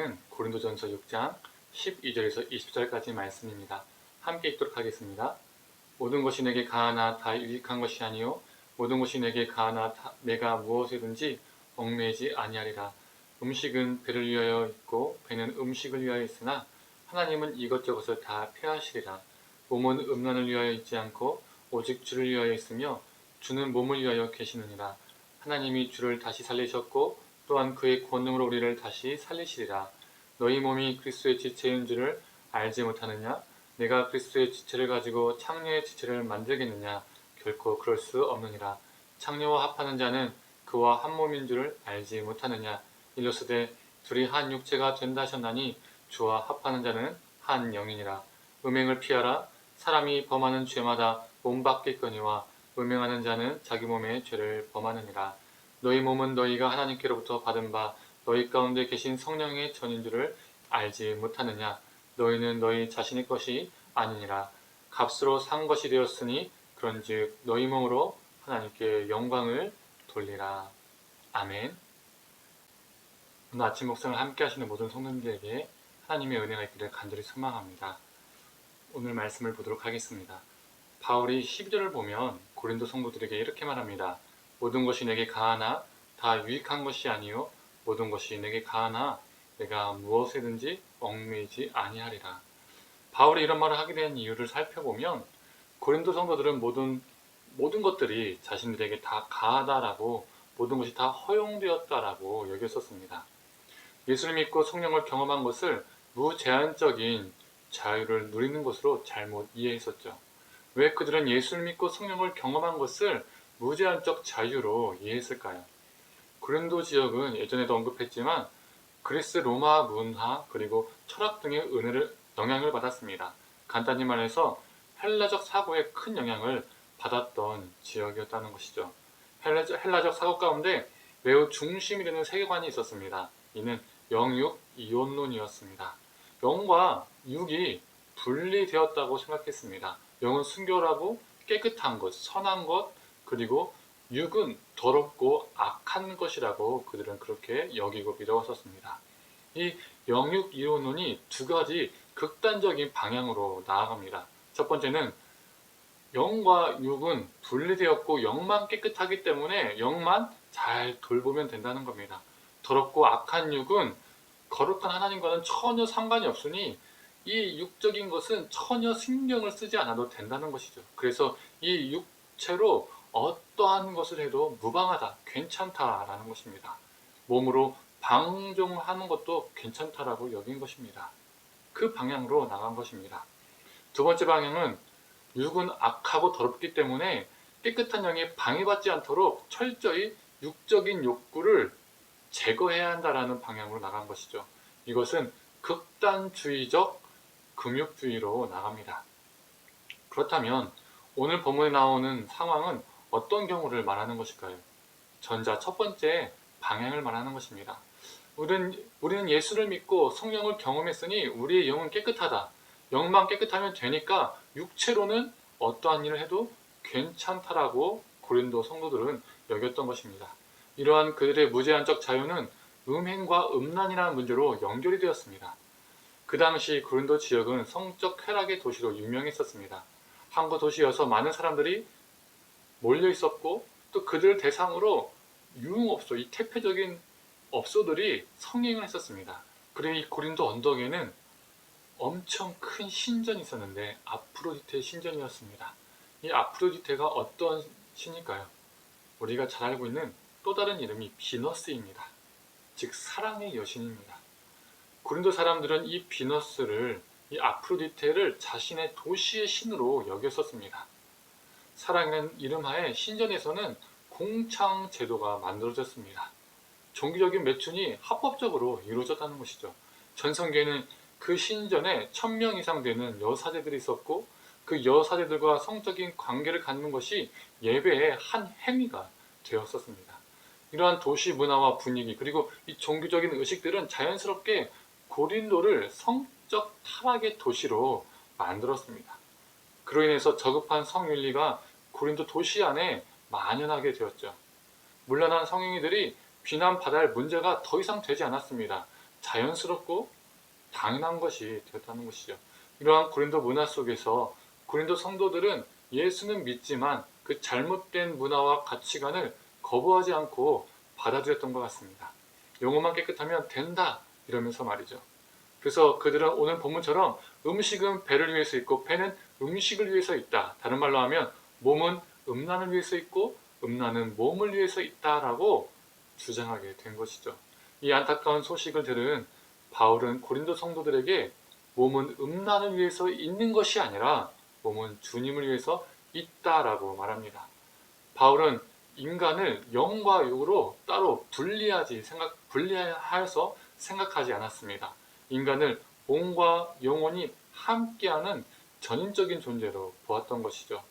말씀은 고린도전서 6장 12절에서 20절까지 말씀입니다. 함께 읽도록 하겠습니다. 모든 것이 내게 가하나 다 유익한 것이 아니요 모든 것이 내게 가하나 내가 무엇이든지 얽매이지 아니하리라. 음식은 배를 위하여 있고 배는 음식을 위하여 있으나 하나님은 이것저것을 다 폐하시리라. 몸은 음란을 위하여 있지 않고 오직 주를 위하여 있으며 주는 몸을 위하여 계시느니라. 하나님이 주를 다시 살리셨고 또한 그의 권능으로 우리를 다시 살리시리라. 너희 몸이 그리스도의 지체인 줄을 알지 못하느냐? 내가 그리스도의 지체를 가지고 창녀의 지체를 만들겠느냐? 결코 그럴 수 없느니라. 창녀와 합하는 자는 그와 한 몸인 줄을 알지 못하느냐? 일러스되 둘이 한 육체가 된다 하셨나니 주와 합하는 자는 한 영이니라. 음행을 피하라. 사람이 범하는 죄마다 몸 밖에거니와 음행하는 자는 자기 몸의 죄를 범하느니라. 너희 몸은 너희가 하나님께로부터 받은 바 너희 가운데 계신 성령의 전인 줄을 알지 못하느냐? 너희는 너희 자신의 것이 아니니라. 값으로 산 것이 되었으니 그런즉 너희 몸으로 하나님께 영광을 돌리라. 아멘. 오늘 아침 묵상을 함께 하시는 모든 성도님들에게 하나님의 은혜가 있기를 간절히 소망합니다. 오늘 말씀을 보도록 하겠습니다. 바울이 12절을 보면 고린도 성도들에게 이렇게 말합니다. 모든 것이 내게 가하나 다 유익한 것이 아니요 모든 것이 내게 가하나 내가 무엇이든지 얽매이지 아니하리라. 바울이 이런 말을 하게 된 이유를 살펴보면 고린도 성도들은 모든 것들이 자신들에게 다 가하다라고 모든 것이 다 허용되었다라고 여겼었습니다. 예수를 믿고 성령을 경험한 것을 무제한적인 자유를 누리는 것으로 잘못 이해했었죠. 왜 그들은 예수를 믿고 성령을 경험한 것을 무제한적 자유로 이해했을까요? 고린도 지역은 예전에도 언급했지만 그리스 로마 문화 그리고 철학 등의 영향을 받았습니다. 간단히 말해서 헬라적 사고에 큰 영향을 받았던 지역이었다는 것이죠. 헬라적 사고 가운데 매우 중심이 되는 세계관이 있었습니다. 이는 영육 이혼론이었습니다. 영과 육이 분리되었다고 생각했습니다. 영은 순결하고 깨끗한 것, 선한 것, 그리고 육은 더럽고 악한 것이라고 그들은 그렇게 여기고 믿어왔었습니다. 이 영육 이혼론이 두 가지 극단적인 방향으로 나아갑니다. 첫 번째는 영과 육은 분리되었고 영만 깨끗하기 때문에 영만 잘 돌보면 된다는 겁니다. 더럽고 악한 육은 거룩한 하나님과는 전혀 상관이 없으니 이 육적인 것은 전혀 신경을 쓰지 않아도 된다는 것이죠. 그래서 이 육체로 어떠한 것을 해도 무방하다, 괜찮다라는 것입니다. 몸으로 방종하는 것도 괜찮다라고 여긴 것입니다. 그 방향으로 나간 것입니다. 두 번째 방향은 육은 악하고 더럽기 때문에 깨끗한 영이 방해받지 않도록 철저히 육적인 욕구를 제거해야 한다라는 방향으로 나간 것이죠. 이것은 극단주의적 금욕주의로 나갑니다. 그렇다면 오늘 본문에 나오는 상황은 어떤 경우를 말하는 것일까요? 전자 첫 번째 방향을 말하는 것입니다. 우리는 예수를 믿고 성령을 경험했으니 우리의 영은 깨끗하다. 영만 깨끗하면 되니까 육체로는 어떠한 일을 해도 괜찮다라고 고린도 성도들은 여겼던 것입니다. 이러한 그들의 무제한적 자유는 음행과 음란이라는 문제로 연결이 되었습니다. 그 당시 고린도 지역은 성적 쾌락의 도시로 유명했었습니다. 항구 도시여서 많은 사람들이 몰려 있었고 또 그들 대상으로 유흥업소, 이 태폐적인 업소들이 성행을 했었습니다. 그리고 이 고린도 언덕에는 엄청 큰 신전이 있었는데 아프로디테의 신전이었습니다. 이 아프로디테가 어떤 신일까요? 우리가 잘 알고 있는 또 다른 이름이 비너스입니다. 즉 사랑의 여신입니다. 고린도 사람들은 이 비너스를, 이 아프로디테를 자신의 도시의 신으로 여겼었습니다. 사랑이라는 이름하에 신전에서는 공창 제도가 만들어졌습니다. 종교적인 매춘이 합법적으로 이루어졌다는 것이죠. 전성기에는 그 신전에 1000명 이상 되는 여사제들이 있었고 그 여사제들과 성적인 관계를 갖는 것이 예배의 한 행위가 되었었습니다. 이러한 도시 문화와 분위기 그리고 이 종교적인 의식들은 자연스럽게 고린도를 성적 타락의 도시로 만들었습니다. 그로 인해서 저급한 성윤리가 고린도 도시 안에 만연하게 되었죠. 문란한 성행위들이 비난받아야 할 문제가 더 이상 되지 않았습니다. 자연스럽고 당연한 것이 되었다는 것이죠. 이러한 고린도 문화 속에서 고린도 성도들은 예수는 믿지만 그 잘못된 문화와 가치관을 거부하지 않고 받아들였던 것 같습니다. 영혼만 깨끗하면 된다 이러면서 말이죠. 그래서 그들은 오늘 본문처럼 음식은 배를 위해서 있고 배는 음식을 위해서 있다. 다른 말로 하면 몸은 음란을 위해서 있고 음란은 몸을 위해서 있다라고 주장하게 된 것이죠. 이 안타까운 소식을 들은 바울은 고린도 성도들에게 몸은 음란을 위해서 있는 것이 아니라 몸은 주님을 위해서 있다라고 말합니다. 바울은 인간을 영과 육으로 따로 분리해서 생각하지 않았습니다. 인간을 몸과 영혼이 함께하는 전인적인 존재로 보았던 것이죠.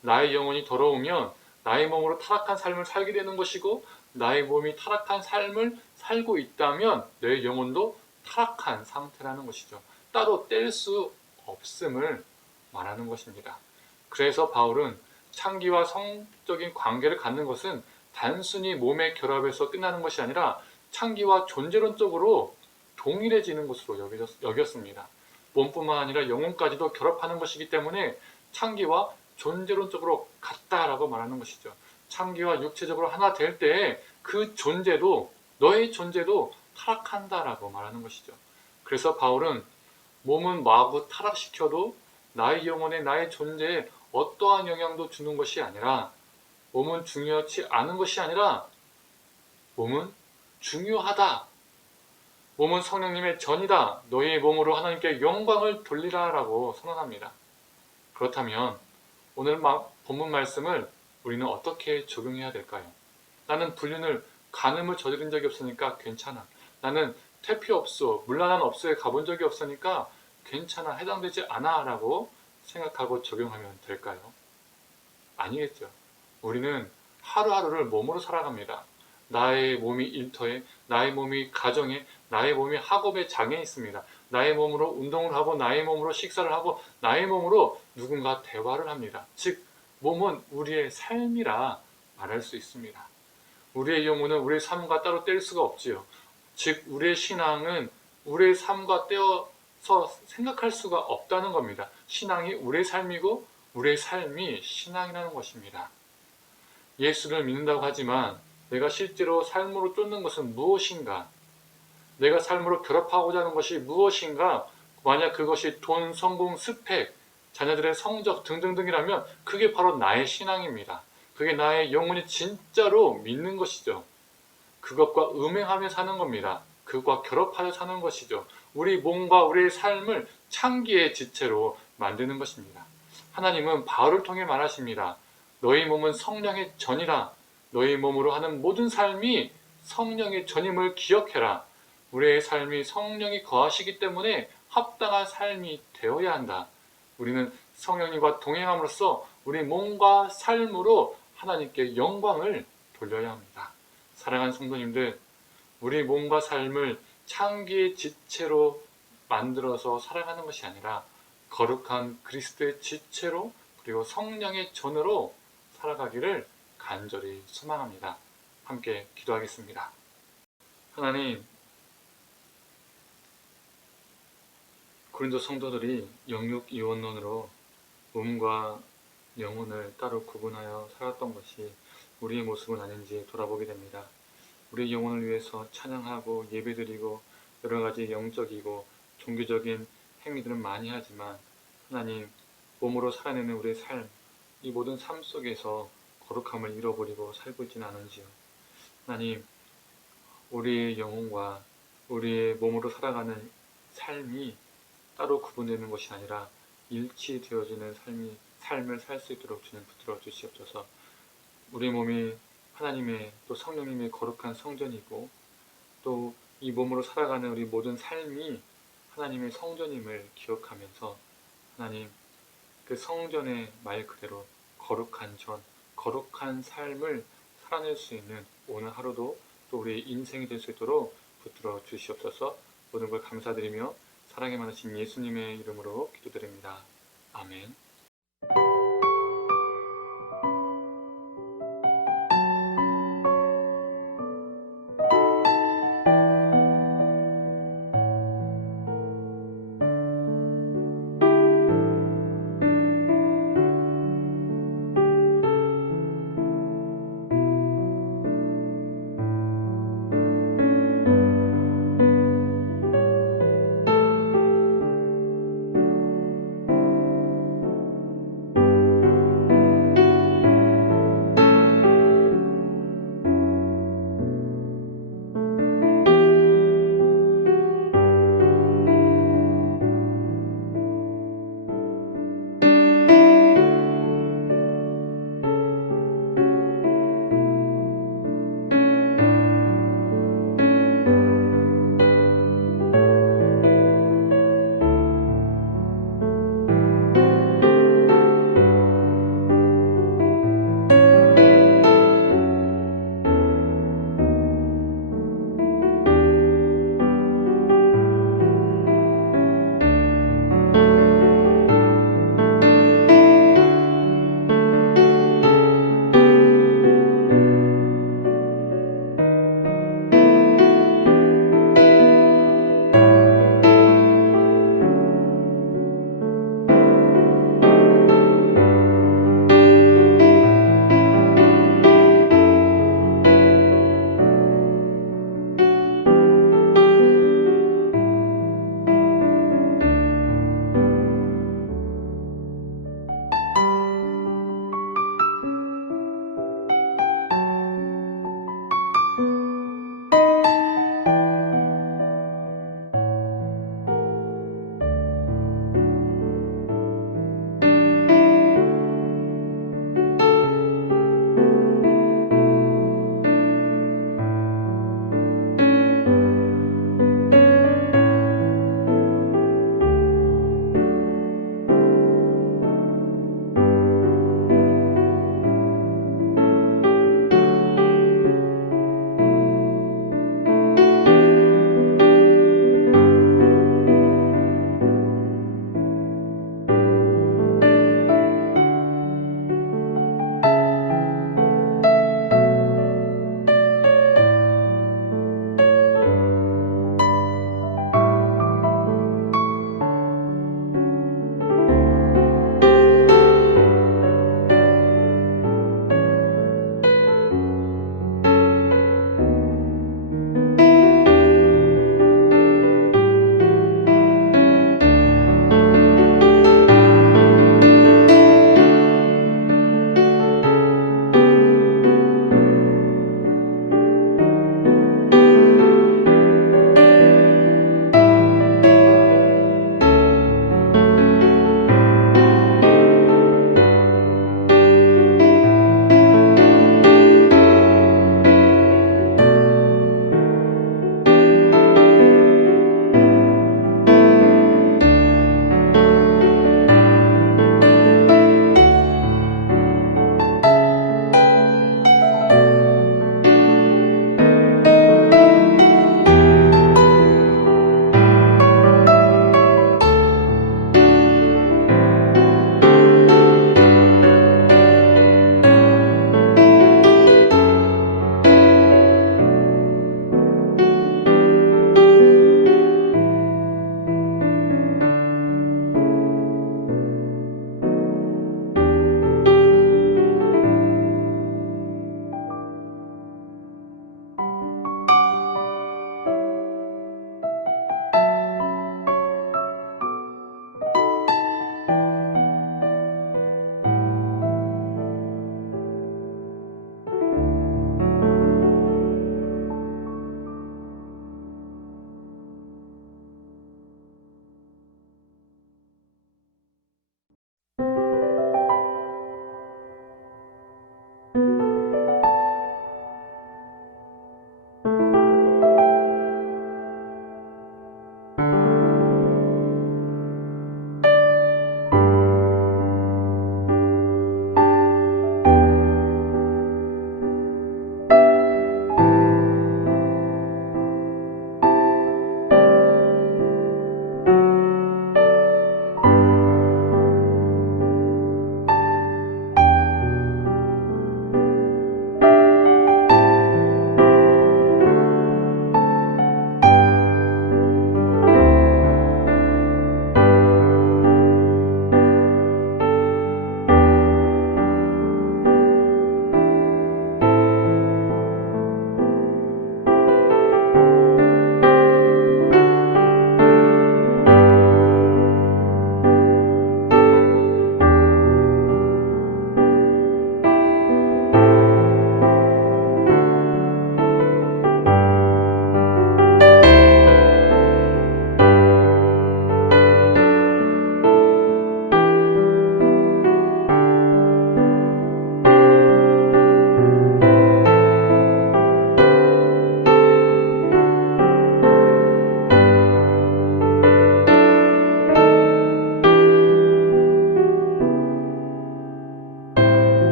나의 영혼이 더러우면 나의 몸으로 타락한 삶을 살게 되는 것이고, 나의 몸이 타락한 삶을 살고 있다면 내 영혼도 타락한 상태라는 것이죠. 따로 뗄 수 없음을 말하는 것입니다. 그래서 바울은 창기와 성적인 관계를 갖는 것은 단순히 몸의 결합에서 끝나는 것이 아니라 창기와 존재론적으로 동일해지는 것으로 여겼습니다. 몸뿐만 아니라 영혼까지도 결합하는 것이기 때문에 창기와 존재론적으로 같다라고 말하는 것이죠. 창기와 육체적으로 하나 될 때에 그 존재도, 너의 존재도 타락한다라고 말하는 것이죠. 그래서 바울은 몸은 마구 타락시켜도 나의 영혼에, 나의 존재에 어떠한 영향도 주는 것이 아니라, 몸은 중요하지 않은 것이 아니라 몸은 중요하다. 몸은 성령님의 전이다. 너희 몸으로 하나님께 영광을 돌리라 라고 선언합니다. 그렇다면 오늘 본문 말씀을 우리는 어떻게 적용해야 될까요? 나는 불륜을, 간음을 저지른 적이 없으니까 괜찮아. 나는 퇴폐업소, 문란한 업소에 가본 적이 없으니까 괜찮아, 해당되지 않아 라고 생각하고 적용하면 될까요? 아니겠죠. 우리는 하루하루를 몸으로 살아갑니다. 나의 몸이 일터에, 나의 몸이 가정에, 나의 몸이 학업에 장애 있습니다. 나의 몸으로 운동을 하고, 나의 몸으로 식사를 하고, 나의 몸으로 누군가 대화를 합니다. 즉, 몸은 우리의 삶이라 말할 수 있습니다. 우리의 영혼은 우리의 삶과 따로 뗄 수가 없지요. 즉, 우리의 신앙은 우리의 삶과 떼어서 생각할 수가 없다는 겁니다. 신앙이 우리의 삶이고 우리의 삶이 신앙이라는 것입니다. 예수를 믿는다고 하지만 내가 실제로 삶으로 쫓는 것은 무엇인가? 내가 삶으로 결합하고자 하는 것이 무엇인가? 만약 그것이 돈, 성공, 스펙, 자녀들의 성적 등등등이라면 그게 바로 나의 신앙입니다. 그게 나의 영혼이 진짜로 믿는 것이죠. 그것과 음행하며 사는 겁니다. 그것과 결합하여 사는 것이죠. 우리 몸과 우리의 삶을 창기의 지체로 만드는 것입니다. 하나님은 바울을 통해 말하십니다. 너희 몸은 성령의 전이라. 너희 몸으로 하는 모든 삶이 성령의 전임을 기억해라. 우리의 삶이 성령이 거하시기 때문에 합당한 삶이 되어야 한다. 우리는 성령님과 동행함으로써 우리 몸과 삶으로 하나님께 영광을 돌려야 합니다. 사랑하는 성도님들, 우리 몸과 삶을 창기의 지체로 만들어서 살아가는 것이 아니라 거룩한 그리스도의 지체로, 그리고 성령의 전으로 살아가기를 간절히 소망합니다. 함께 기도하겠습니다. 하나님, 고린도 성도들이 영육이원론으로 몸과 영혼을 따로 구분하여 살았던 것이 우리의 모습은 아닌지 돌아보게 됩니다. 우리의 영혼을 위해서 찬양하고 예배드리고 여러 가지 영적이고 종교적인 행위들은 많이 하지만, 하나님, 몸으로 살아내는 우리의 삶, 이 모든 삶 속에서 거룩함을 잃어버리고 살고 있지는 않은지요. 하나님, 우리의 영혼과 우리의 몸으로 살아가는 삶이 따로 구분되는 것이 아니라 일치되어지는 삶을 살 수 있도록 주님 붙들어 주시옵소서. 우리 몸이 하나님의, 또 성령님의 거룩한 성전이고, 또 이 몸으로 살아가는 우리 모든 삶이 하나님의 성전임을 기억하면서, 하나님, 그 성전의 말 그대로 거룩한 전, 거룩한 삶을 살아낼 수 있는 오늘 하루도 또 우리의 인생이 될 수 있도록 붙들어 주시옵소서. 모든 걸 감사드리며 사랑에 많으신 예수님의 이름으로 기도드립니다. 아멘.